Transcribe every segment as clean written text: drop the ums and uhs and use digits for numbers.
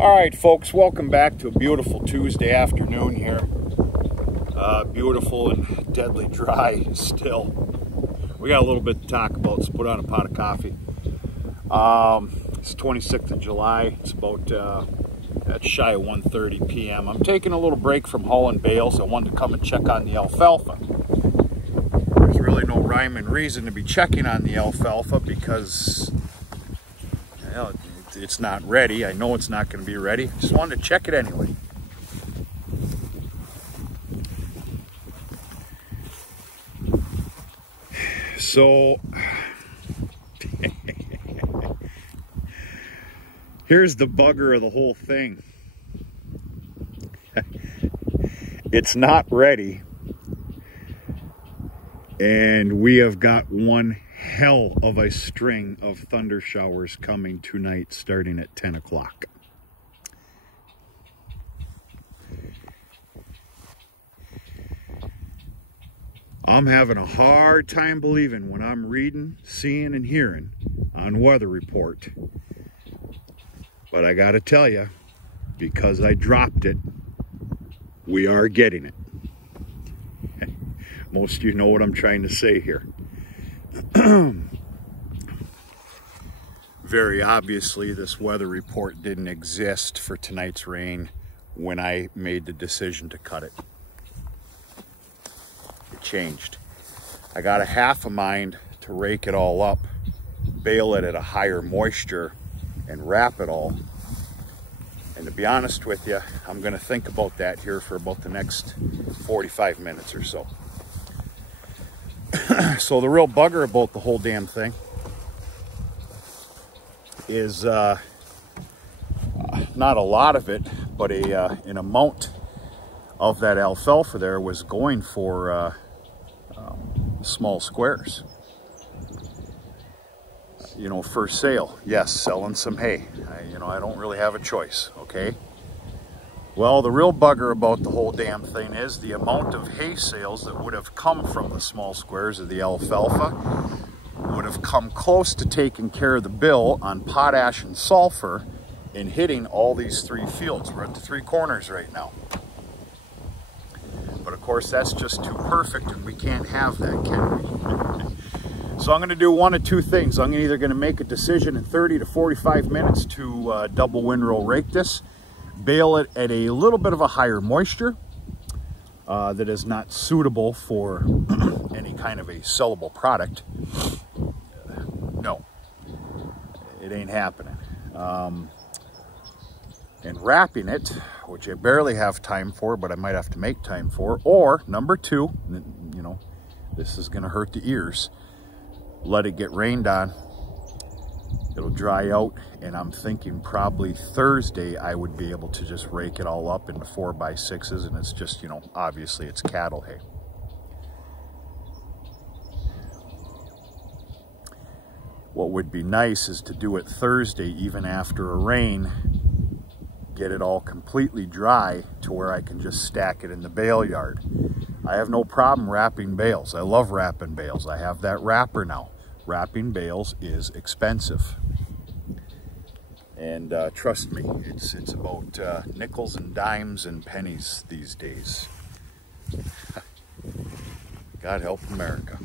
All right, folks, welcome back to a beautiful Tuesday afternoon here. Beautiful and deadly dry still. We got a little bit to talk about, so put on a pot of coffee. It's 26th of July. It's about that's shy of 1:30 p.m. I'm taking a little break from hauling bales. I wanted to come and check on the alfalfa. There's really no rhyme and reason to be checking on the alfalfa because, you know, it's not ready. I know it's not going to be ready. Just wanted to check it anyway. So here's the bugger of the whole thing. It's not ready, and we have got one hell of a string of thunder showers coming tonight starting at 10 o'clock. I'm having a hard time believing when I'm reading, seeing, and hearing on Weather Report. But I gotta tell you, because I dropped it, we are getting it. Most of you know what I'm trying to say here. Very obviously, this weather report didn't exist for tonight's rain when I made the decision to cut it. It changed. I got a half a mind to rake it all up, bale it at a higher moisture, and wrap it all. And to be honest with you, I'm going to think about that here for about the next 45 minutes or so. So the real bugger about the whole damn thing is not a lot of it, but an amount of that alfalfa there was going for small squares. You know, for sale. Yes, selling some hay. I don't really have a choice, okay? Well, the real bugger about the whole damn thing is the amount of hay sales that would have come from the small squares of the alfalfa would have come close to taking care of the bill on potash and sulfur in hitting all these three fields. We're at the three corners right now. But of course, that's just too perfect, and we can't have that, can we? So I'm going to do one of two things. I'm either going to make a decision in 30 to 45 minutes to double windrow rake this, bale it at a little bit of a higher moisture that is not suitable for any kind of a sellable product. No, it ain't happening. And wrapping it, which I barely have time for, but I might have to make time for, or number two, you know, this is going to hurt the ears. Let it get rained on. It'll dry out, and I'm thinking probably Thursday I would be able to just rake it all up into 4x6s, and it's just, you know, obviously it's cattle hay. What would be nice is to do it Thursday, even after a rain, get it all completely dry to where I can just stack it in the bale yard. I have no problem wrapping bales. I love wrapping bales. I have that wrapper now. Wrapping bales is expensive. And trust me, it's about nickels and dimes and pennies these days. God help America.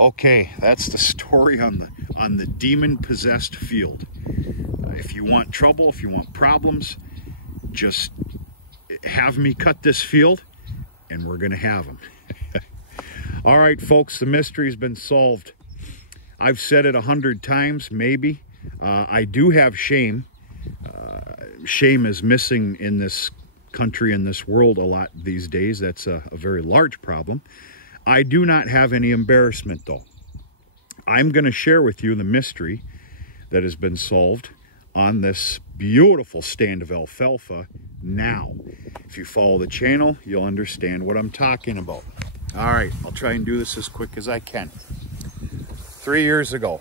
Okay, that's the story on the demon-possessed field. If you want trouble, if you want problems, just have me cut this field, and we're going to have them. All right, folks, the mystery's been solved. I've said it 100 times, maybe. I do have shame. Shame is missing in this country, in this world a lot these days. That's a very large problem. I do not have any embarrassment, though. I'm going to share with you the mystery that has been solved on this beautiful stand of alfalfa now. If you follow the channel, you'll understand what I'm talking about. All right, I'll try and do this as quick as I can. 3 years ago,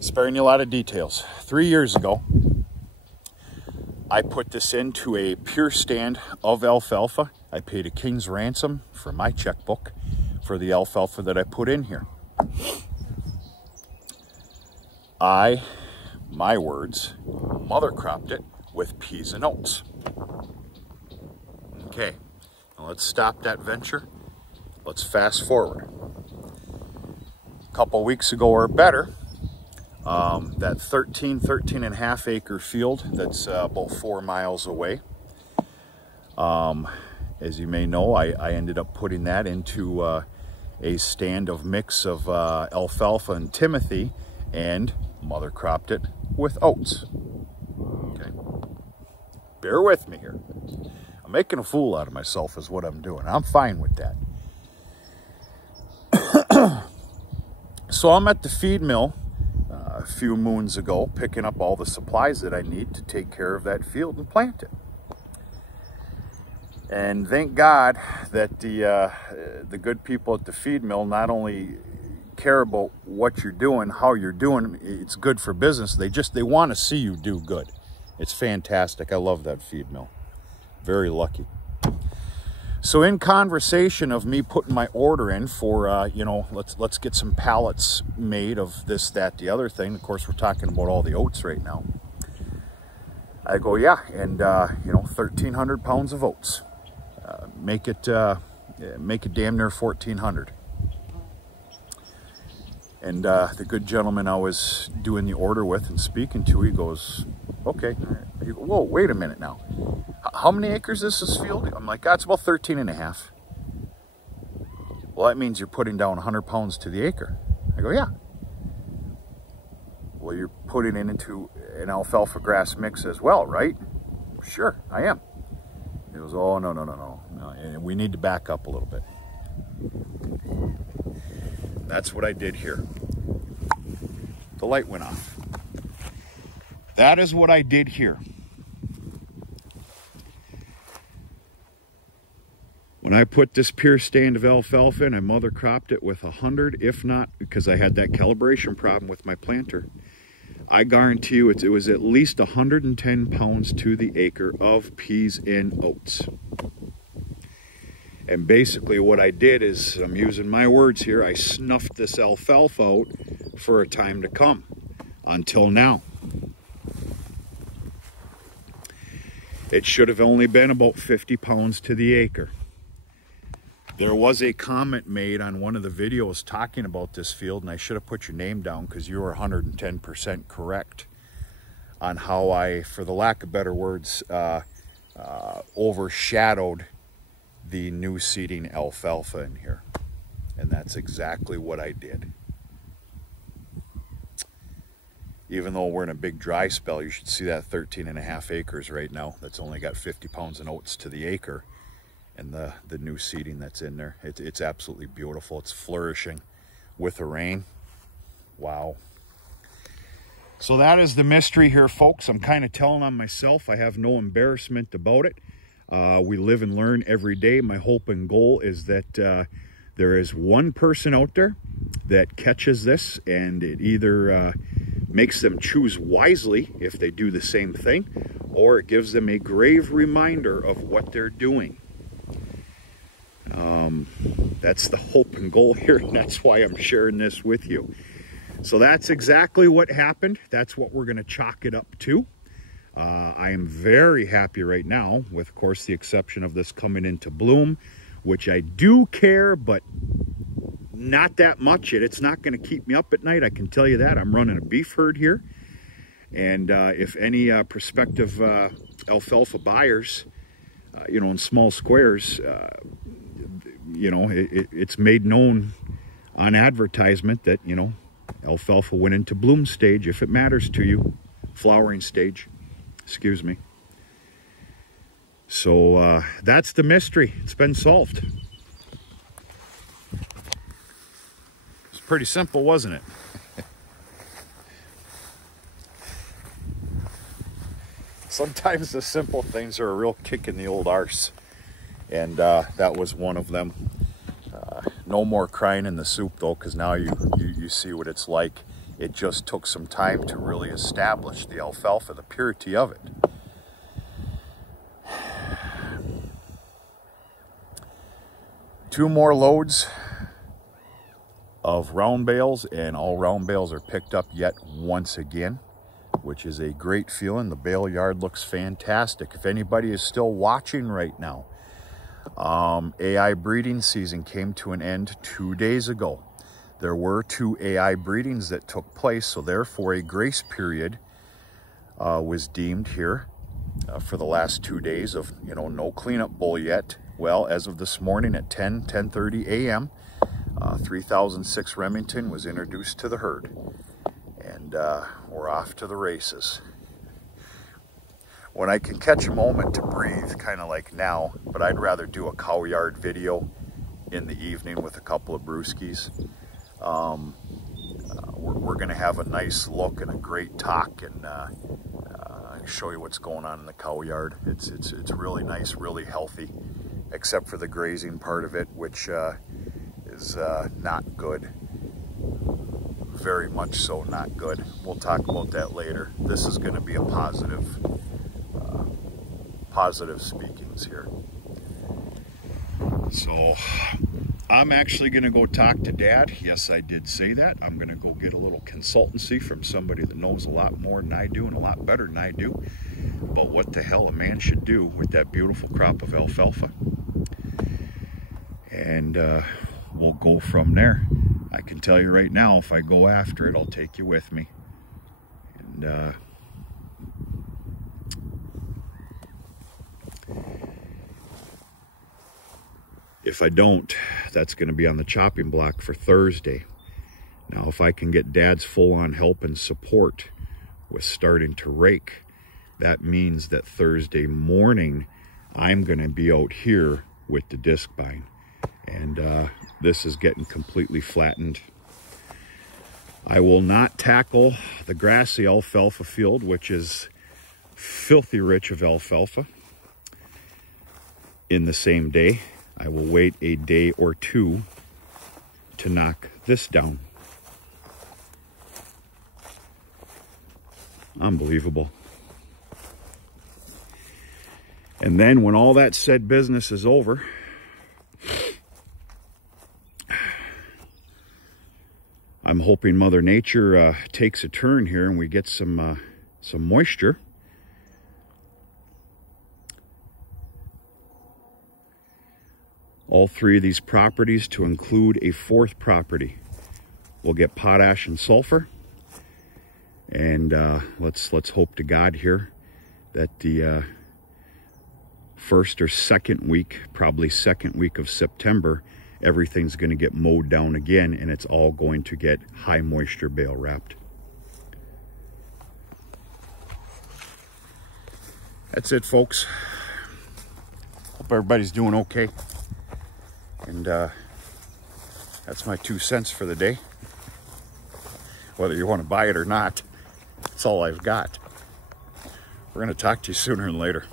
sparing you a lot of details. 3 years ago, I put this into a pure stand of alfalfa. I paid a king's ransom for my checkbook for the alfalfa that I put in here. My words, mother cropped it with peas and oats. Okay, now let's stop that venture. Let's fast forward. A couple weeks ago or better, that 13 and a half acre field that's about 4 miles away, as you may know, I ended up putting that into a stand of mix of alfalfa and Timothy, and mother cropped it with oats. Okay, bear with me here. I'm making a fool out of myself is what I'm doing. I'm fine with that. So I'm at the feed mill a few moons ago, picking up all the supplies that I need to take care of that field and plant it. And thank God that the good people at the feed mill not only care about what you're doing, how you're doing, it's good for business. They want to see you do good. It's fantastic. I love that feed mill. Very lucky. So in conversation of me putting my order in for, you know, let's get some pallets made of this, that, the other thing. Of course, we're talking about all the oats right now. I go, yeah, and, you know, 1,300 pounds of oats. Make it damn near 1,400. And the good gentleman I was doing the order with and speaking to, he goes, okay. You go, whoa, wait a minute now. How many acres is this field? I'm like, it's about 13 and a half. Well, that means you're putting down 100 pounds to the acre. I go, yeah. Well, you're putting it into an alfalfa grass mix as well, right? Sure, I am. He goes, oh, no. And we need to back up a little bit. That's what I did here. The light went off. That is what I did here. When I put this pure stand of alfalfa in, I mother cropped it with 100, if not, because I had that calibration problem with my planter. I guarantee you it was at least 110 pounds to the acre of peas and oats. And basically what I did is, I'm using my words here, I snuffed this alfalfa out for a time to come, until now. It should have only been about 50 pounds to the acre. There was a comment made on one of the videos talking about this field, and I should have put your name down because you were 110% correct on how I, for the lack of better words, overshadowed the new seeding alfalfa in here. And that's exactly what I did. Even though we're in a big dry spell, you should see that 13 and a half acres right now. That's only got 50 pounds of oats to the acre. And the new seeding that's in there. It's absolutely beautiful. It's flourishing with the rain. Wow. So that is the mystery here, folks. I'm kind of telling on myself. I have no embarrassment about it. We live and learn every day. My hope and goal is that there is one person out there that catches this, and it either makes them choose wisely if they do the same thing, or it gives them a grave reminder of what they're doing. That's the hope and goal here, and that's why I'm sharing this with you. So that's exactly what happened. That's what we're going to chalk it up to. I am very happy right now, with, of course, the exception of this coming into bloom, which I do care, but not that much. It's not going to keep me up at night, I can tell you that. I'm running a beef herd here, and if any prospective alfalfa buyers, you know, in small squares, you know, it's made known on advertisement that, you know, alfalfa went into bloom stage, if it matters to you, flowering stage, excuse me. So that's the mystery. It's been solved. It's pretty simple, wasn't it? Sometimes the simple things are a real kick in the old arse. And that was one of them. No more crying in the soup, though, because now you see what it's like. It just took some time to really establish the alfalfa, the purity of it. Two more loads of round bales, and all round bales are picked up yet once again. which is a great feeling. The bale yard looks fantastic. If anybody is still watching right now, AI breeding season came to an end 2 days ago. There were 2 AI breedings that took place, so therefore a grace period was deemed here for the last 2 days of, no cleanup bull yet. Well, as of this morning at 10:30 a.m., 3006 Remington was introduced to the herd, and we're off to the races. When I can catch a moment to breathe, kind of like now, but I'd rather do a cow yard video in the evening with a couple of brewskis. We're going to have a nice look and a great talk, and show you what's going on in the cow yard. It's really nice, really healthy, except for the grazing part of it, which is not good. Very much so not good. We'll talk about that later. This is going to be a positive speakings here. So I'm actually going to go talk to Dad. Yes, I did say that. I'm going to go get a little consultancy from somebody that knows a lot more than I do and a lot better than I do about what the hell a man should do with that beautiful crop of alfalfa. And we'll go from there. I can tell you right now, if I go after it, I'll take you with me. And if I don't, that's going to be on the chopping block for Thursday. Now, if I can get Dad's full-on help and support with starting to rake, that means that Thursday morning, I'm going to be out here with the disc bine. And this is getting completely flattened. I will not tackle the grassy alfalfa field, which is filthy rich of alfalfa, in the same day. I will wait a day or two to knock this down. Unbelievable. And then when all that said business is over, I'm hoping Mother Nature takes a turn here and we get some moisture. All 3 of these properties, to include a 4th property, will get potash and sulfur. And let's hope to God here that the first or second week, probably second week of September, everything's going to get mowed down again, and it's all going to get high moisture bale wrapped. That's it, folks. Hope everybody's doing okay. And that's my 2 cents for the day. Whether you want to buy it or not, that's all I've got. We're going to talk to you sooner than later.